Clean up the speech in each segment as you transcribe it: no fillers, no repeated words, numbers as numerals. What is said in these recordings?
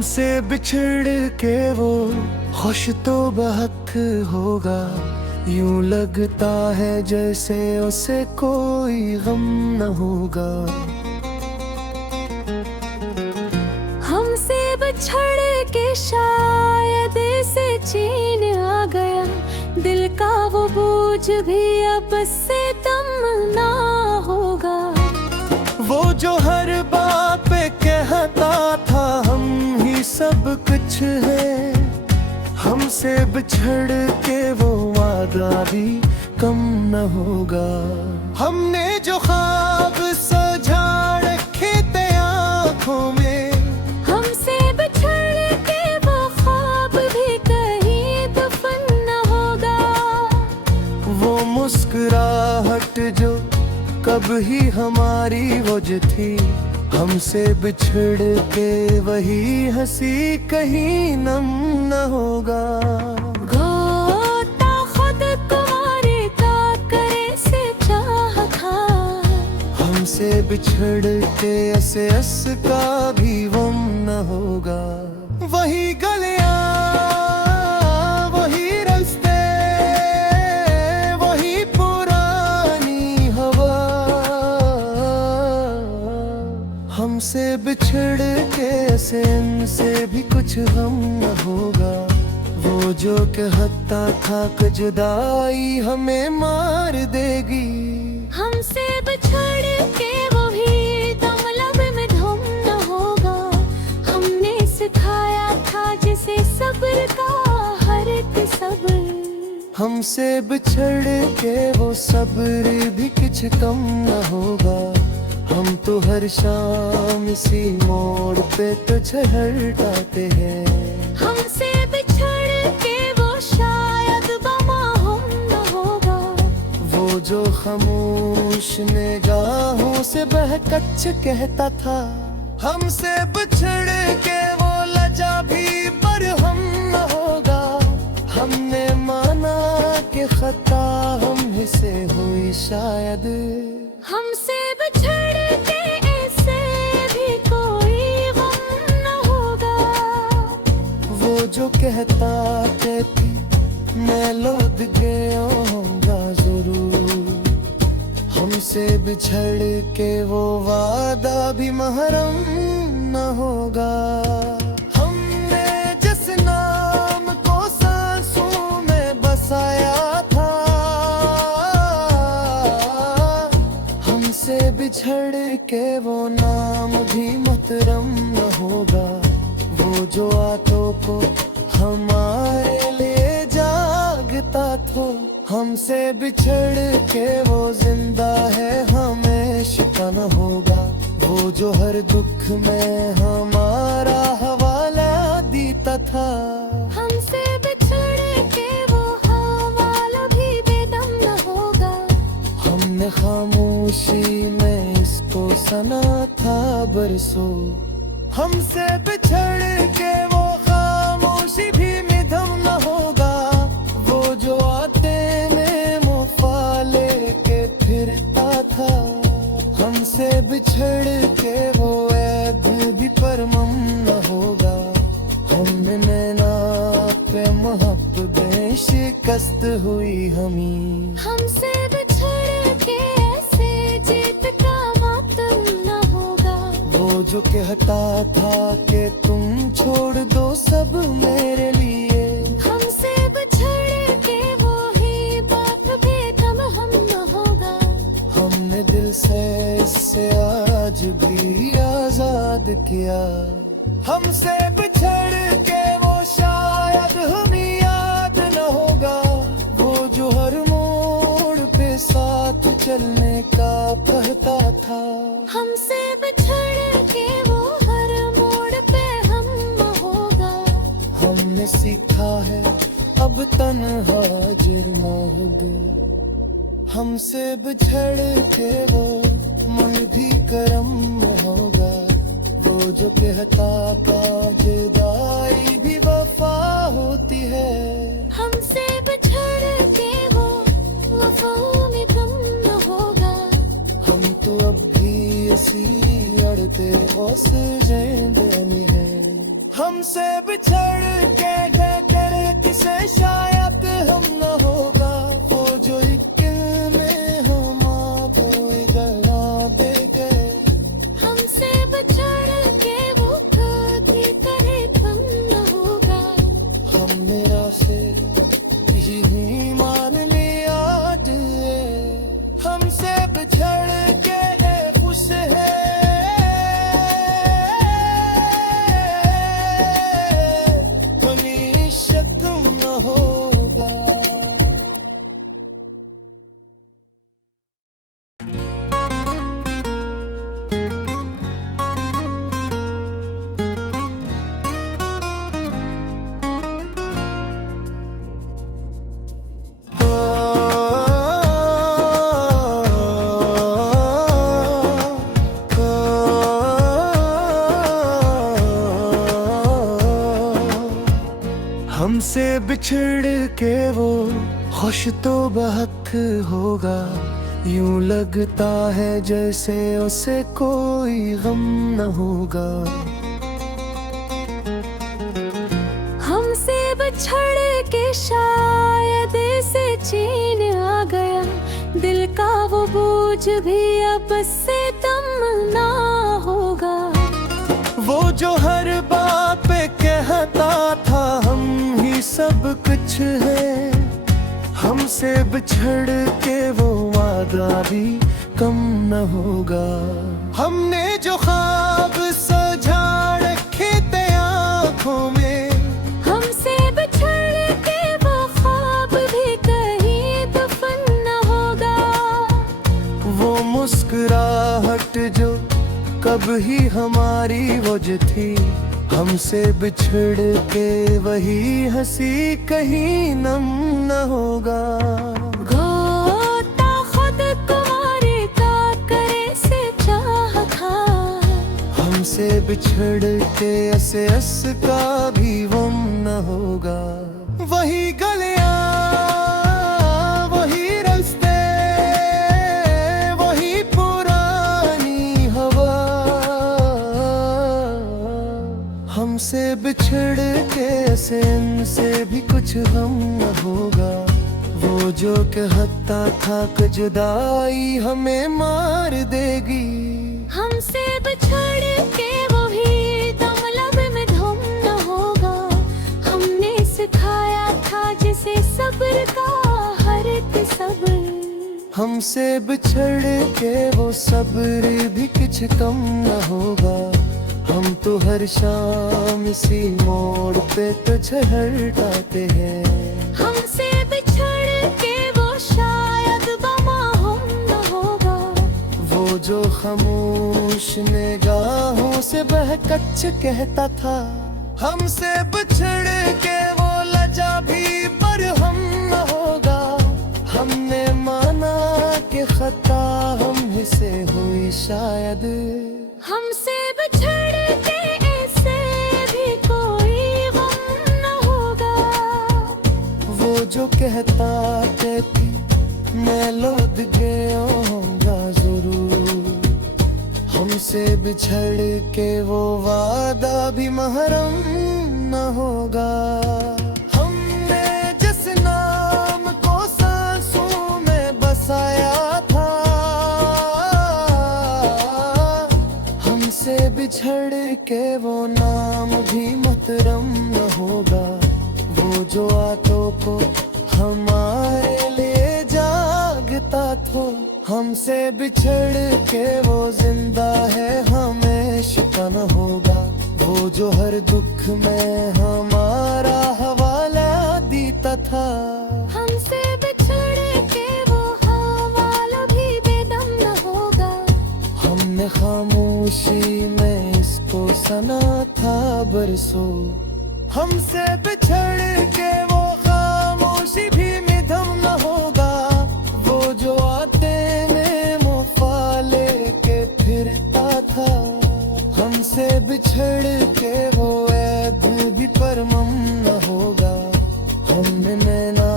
हमसे बिछड़ के वो खुश तो बहुत होगा, यूं लगता है जैसे उसे कोई गम न होगा। हमसे बिछड़ के शायद से चैन आ गया, दिल का वो बोझ भी अब से तम ना होगा। वो जो हर बात पे कहता था हम ही सब कुछ है, हमसे बिछड़ के वो वादा भी कम न होगा। हमने जो ख्वाब सजा रखे थे आँखों में, हमसे बिछड़ के वो ख्वाब भी कहीं दफन न होगा। वो मुस्कुराहट जो कब ही हमारी वो जो थी, हमसे बिछड़ के वही हंसी कहीं नम न होगा। घोटा खुद तुम्हारे का करे से चाह था, हमसे बिछड़ के ऐसे अस का भी गम न होगा। वही गलियां वही रास्ते वही पुरानी हवा, हमसे बिछड़ के ऐसे इनसे भी कुछ गम न होगा। वो जो कहता था कि जुदाई हमें मार देगी, हमसे बिछड़ के वो भी दम लब में धुम न होगा। हमने सिखाया था जिसे सब्र का हर एक सब्र, हमसे बिछड़ के वो सब्र भी कुछ कम न होगा। हम तो हर शाम इसी मोड़ पे तुझे हटाते हैं, हमसे बिछड़ के वो शायद बमाहूम न होगा। वो जो खामोश निगाहों से बहकच कहता था, हमसे बिछड़ के वो लजा भी बरहम न होगा। हमने माना कि खता हम से हुई शायद, हमसे बिछड़ के ऐसे भी कोई गम न होगा। वो जो कहता कहती मैं लौट गया होगा जरूर, हमसे बिछड़ के वो वादा भी महरम न होगा। हमने जिस नाम को सांसों में बसाया था, हमसे बिछड़ के वो नाम भी मोहतरम न होगा। वो जो आंखों को हमारे लिए जागता था, हमसे बिछड़ के वो जिंदा है हमेशा न होगा। वो जो हर दुख में हमारा हवाला देता था, हमसे बिछड़ के वो हवाला भी बेदम न होगा। हमने खामोशी में इसको सना था बरसों, हमसे बिछड़ के वो खामोशी भी मिधम न होगा। वो जो आते में मुफाले के फिरता था, हमसे बिछड़ के वो ऐद भी परमम न होगा। हमने नैना पे मोहब्बतें शिकस्त हुई हमी, हमसे बिछड़ के ऐसे जीत का मातम न होगा। वो जो कहता था कि तुम छोड़ दो सब मेरे लिए, हमसे बिछड़ के वो ही बात बेदम हम न होगा। हमने दिल से इससे आज भी आजाद किया। हमसे बिछड़ के वो शायद हमें याद न होगा। वो जो हर मोड़ पे साथ चलने का कहता था, हमसे बिछड़ के वो हर मोड़ पे हम होगा। हमने सीखा है अब तन्हा जिरना होगा। हमसे बिछड़ के वो मन भी करम होगा। वो जो कहता था जुदाई भी वफा होती है, हमसे बिछड़ के वो वफाओं में गम न होगा। हम तो अब भी इसी अड़ते उस जिंदगी है। हम हमसे बिछड़ के वो खुश तो बहुत होगा, यूं लगता है जैसे उसे कोई गम न होगा। हमसे बिछड़ के शायद से चैन आ गया, दिल का वो बोझ भी अब से तम ना होगा। वो जो हर बात पे कहता था हम ही सब कुछ है, हमसे बिछड़ के वो वादा भी कम न होगा। हमने जो ख्वाब सजा रखे थे आँखों में, हमसे बिछड़ के वो ख्वाब भी कहीं दफन न होगा। वो मुस्कुराहट जो कभी हमारी वजह थी, हमसे बिछड़ के वही हंसी कहीं नम न होगा। गोता खुद कुमारी का करे से चाह था, हमसे बिछड़ के ऐसे अस का भी गम न होगा। वही गलियां, वही रास्ते, वही पुरानी हवा, हमसे बिछड़ के ऐसे इनसे भी कुछ गम न होगा। वो जो कहता था कि जुदाई हमें मार देगी, हमसे बिछड़ के वो भी दम लब में धुम न होगा। हमने सिखाया था जिसे सब्र का हर एक सब्र, हमसे बिछड़ के वो सब्र भी कुछ कम न होगा। हम तो हर शाम इसी मोड़ पे तुझे हटाते हैं, हमसे बिछड़ के वो शायद बमाहुम न होगा। वो जो खामोश निगाहों से बहकच कहता था, हमसे बिछड़ के वो लजा भी बरहम न होगा। हमने माना कि खता हम से हुई शायद, हमसे बिछड़ के ऐसे भी कोई गम न होगा। वो जो कहता कहती मैं लौट गया होगा जरूर, हमसे बिछड़ के वो वादा भी महरम न होगा। हमने जिस नाम को सांसों में बसाया था, हमसे बिछड़ के वो नाम भी महतरम न होगा। वो जो आंखों को हमारे लिए जागता था, हमसे बिछड़ के वो जिंदा है हमेशा न होगा। वो जो हर दुख में हमारा हवाला देता था, हमसे बिछड़ के वो हवाला भी बेदम न होगा। हमने खामोशी में इसको सना था बरसों, हमसे बिछड़ के वो खामोशी भी मिधम न होगा। वो जो आते में मुफाले के फिरता था, हमसे बिछड़ के वो ऐद भी परमम न होगा। हमने नैना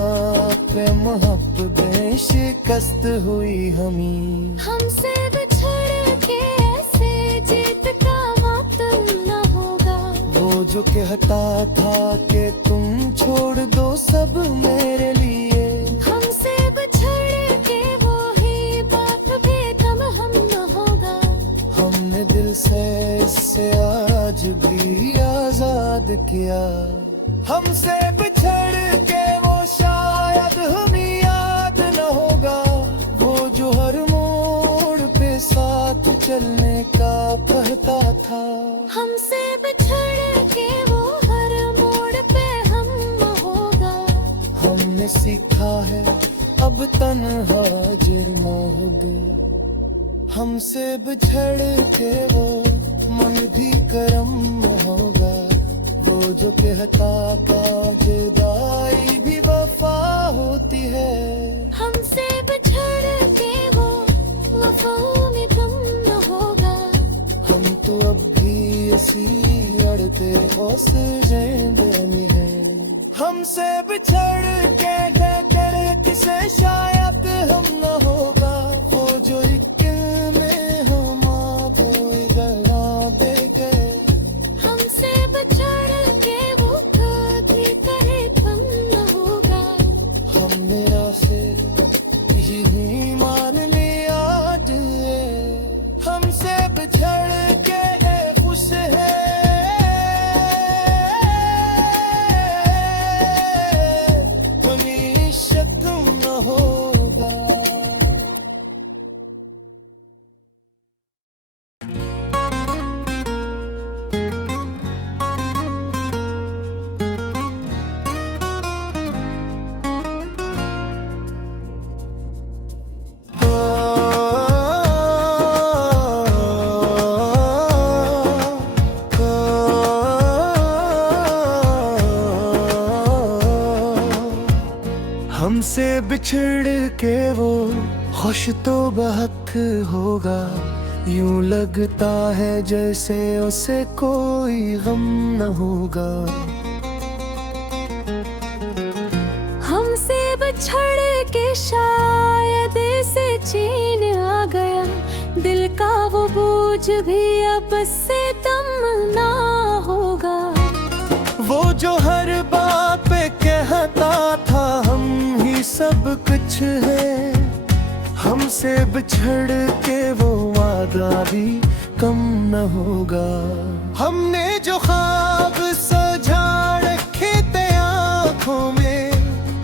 पे मोहब्बतें शिकस्त हुई हमी, हमसे बिछड़ के ऐसे जीत का मातम न होगा। वो जो कहता था कि तुम छोड़ दो सब मेरे लिए, हमसे बिछड़ के वो ही बात बेदम हम न होगा। हमने दिल से इससे आज भी आजाद किया। हमसे बिछड़ के वो शायद हमें याद न होगा। वो जो हर मोड़ पे साथ चलने का कहता था, हमसे बिछड़ के वो हर मोड़ पे हम होगा। हमने सीखा है अब तन्हा जिरमा होगा। हमसे बिछड़ के वो मन भी करम होगा। वो जो कहता का जुदाई भी वफा होती है। हमसे बिछड़ के वो वफाओं में गम न होगा। हम तो अब भी इसी अड़ते हौसले में हैं। हमसे बिछड़ के डर किसे शायद हम न होगा, वो जो एक में हम गला दे गए। हमसे बिछड़ के वो कभी करे कम न होगा, हम मेरा से यही मान लिया है। हमसे बिछड़ के खुश है, हमेशा तुम न होगा। हमसे बिछड़ के वो खुश तो बहुत होगा, यूं लगता है जैसे उसे कोई गम न होगा। हमसे बिछड़ के शायद से चैन आ गया, दिल का वो बोझ भी अब से तम ना होगा। वो जो हर बात पे कहता था हम ही सब कुछ है, हमसे बिछड़ के वो वादा भी कम न होगा। हमने जो ख्वाब सजा रखे थे आँखों में,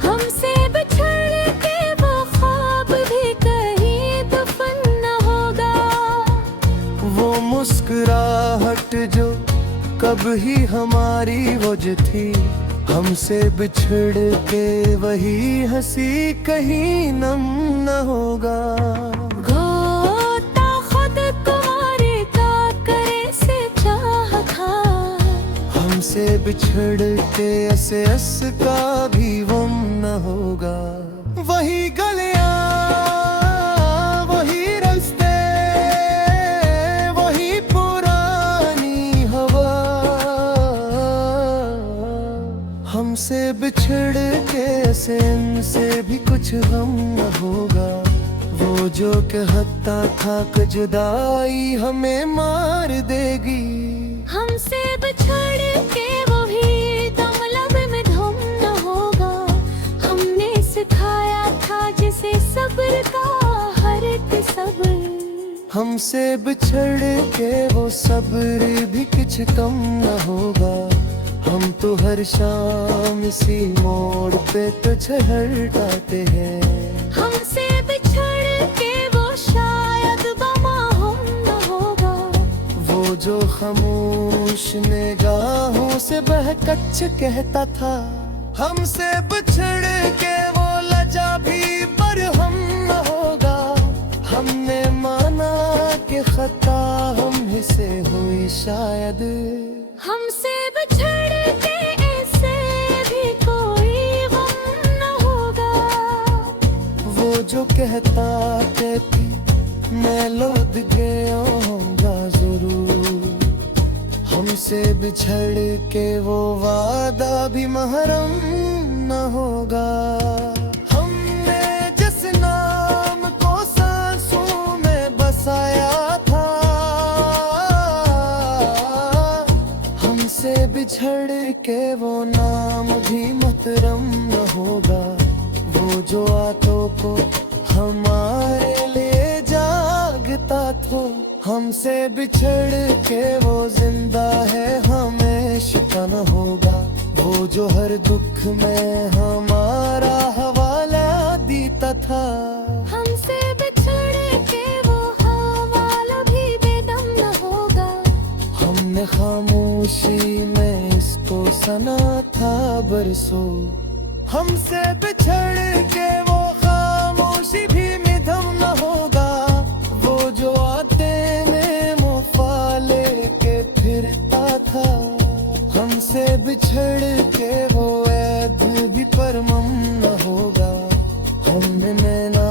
हमसे बिछड़ के वो ख्वाब भी कहीं दफन न होगा। वो मुस्कुराहट जो कब ही हमारी वजह थी, हमसे बिछड़ के वही हंसी कहीं नम न होगा। गोता खुद कुंवारे का करे से चाह था, हमसे बिछड़ के ऐसे अस का भी गम न होगा। वही गलियां, वही रास्ते, वही पुरानी हवा, हमसे बिछड़ के ऐसे इनसे भी कुछ गम न होगा। वो जो कहता था कि जुदाई हमें मार देगी, हमसे बिछड़ के वो भी दम लब में धम न होगा। हमने सिखाया था जिसे सब्र का हर एक सब्र, हमसे बिछड़ के वो सब्र भी कुछ कम न होगा। हम तो हर शाम इसी मोड़ पे तुझे हटाते हैं। हमसे बिछड़ के वो शायद बमाहूम न होगा। वो जो खामोश निगाहों से बहकच कहता था, हमसे बिछड़ के वो लजा भी पर हम न होगा। हमने माना कि खता हम ही से हुई शायद, हमसे बिछड़ के ऐसे भी कोई गम न होगा। वो जो कहता कहती मैं लौट गया होगा जरूर, हमसे बिछड़ के वो वादा भी महरम न होगा। हमने जिस नाम को सांसों में बसाया था, हमसे बिछड़ के वो नाम भी मोहतरम न होगा। वो जो आंखों को हमारे लिए जागता था, हमसे बिछड़ के वो जिंदा है हमेशा न होगा। वो जो हर दुख में हमारा हवाला देता था, हमसे बिछड़ के वो हवाला भी बेदम न होगा। हमने खामोशी में इसको सना था बरसों, हमसे बिछड़ के वो खामोशी भी मिधम न होगा। वो जो आते में मुफाले के फिरता था, हमसे बिछड़ के वो ऐद भी परमम न होगा। हमने नैना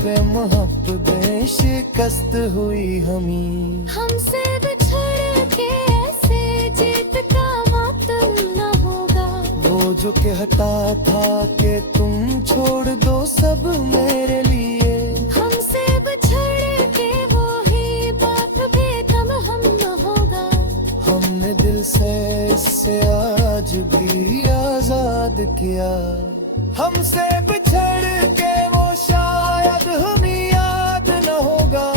पे मोहब्बतें शिकस्त हुई हमी, हमसे बिछड़ के ऐसे जीत का मातम न होगा। वो जो कहता था कि तुम छोड़ दो सब मेरे लिए। हमसे बिछड़ के वो ही बात भी कम हम न होगा। हमने दिल से इससे आज भी आजाद किया। हमसे बिछड़ के वो शायद हमें याद न होगा।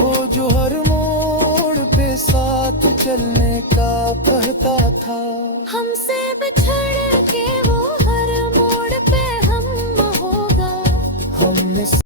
वो जो हर मोड़ पे साथ चलने का कहता था। हमसे